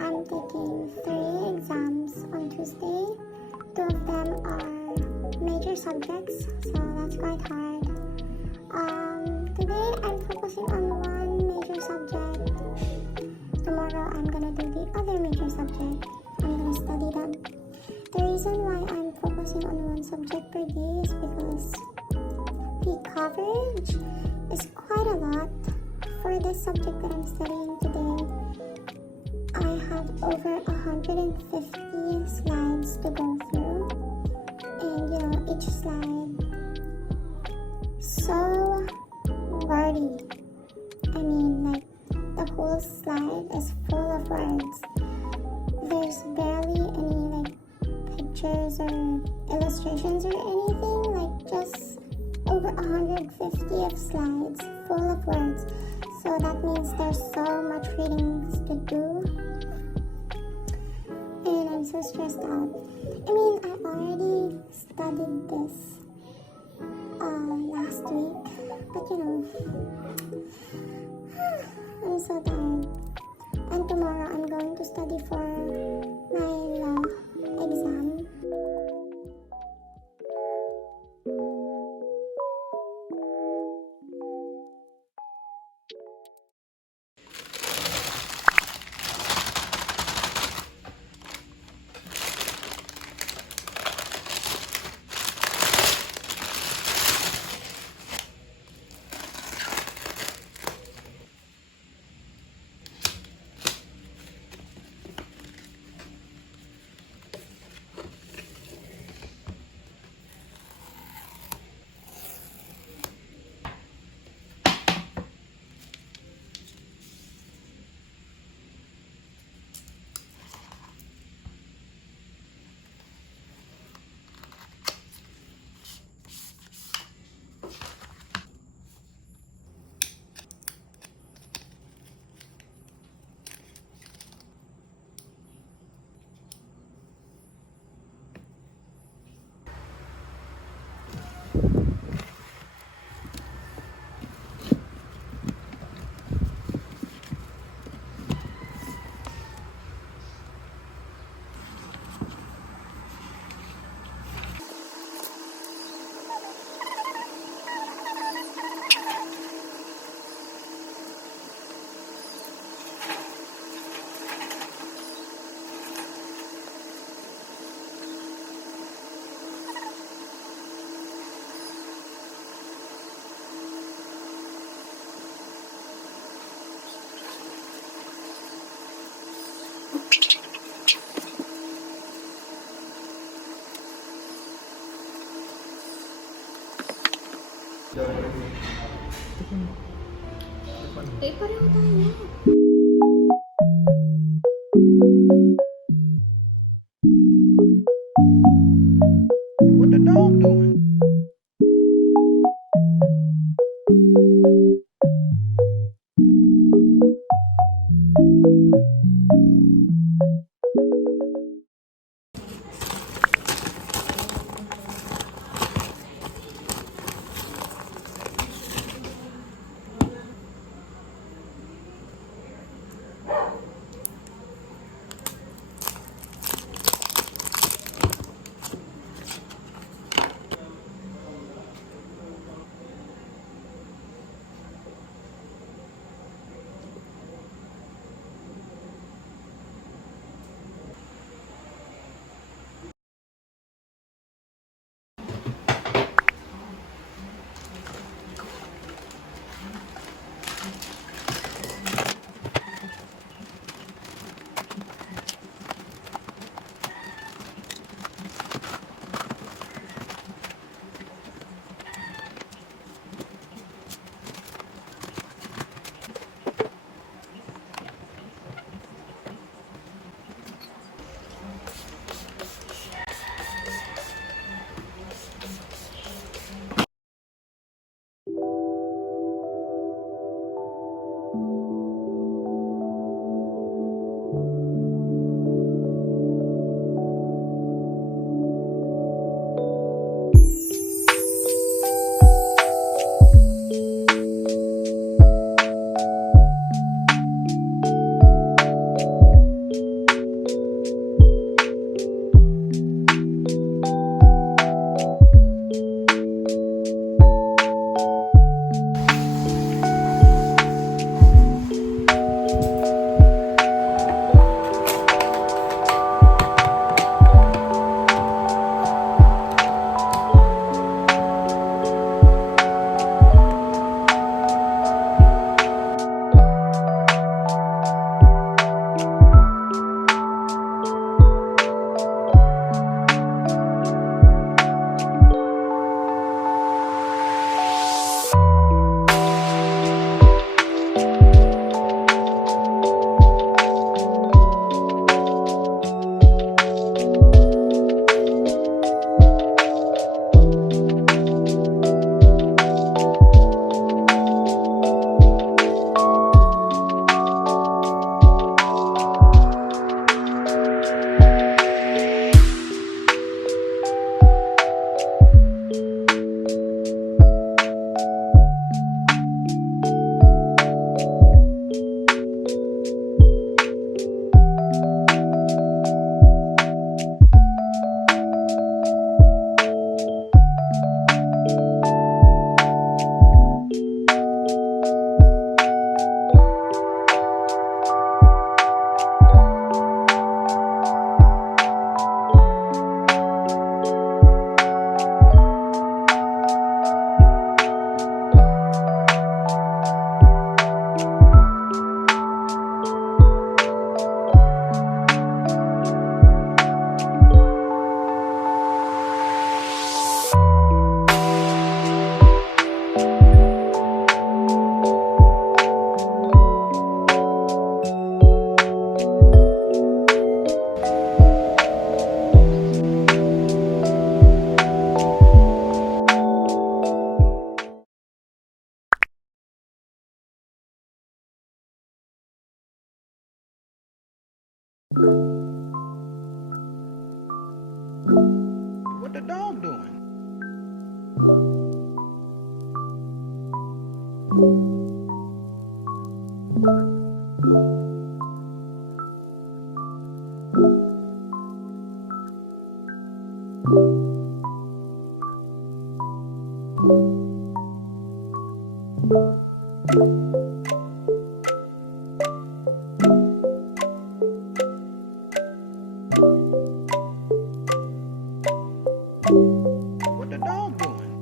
I'm taking 3 exams on Tuesday. 2 of them are major subjects, so that's quite hard. Today I'm focusing on one major subject. Tomorrow I'm gonna do the other major subject. I'm gonna study them. The reason why I'm focusing on one subject per day is because the coverage is quite a lot. For this subject that I'm studying today, I have over 150 slides to go through, and each slide so wordy. The whole slide is full of words. There's barely any pictures or illustrations or anything, just over 150 of slides full of words. So that means there's so much readings to do, and I'm so stressed out. I already studied this last week, but I'm so tired. And tomorrow I'm going to study for my law exam. Pareho tayo. What the dog doing? What the dog doing? What the dog doing?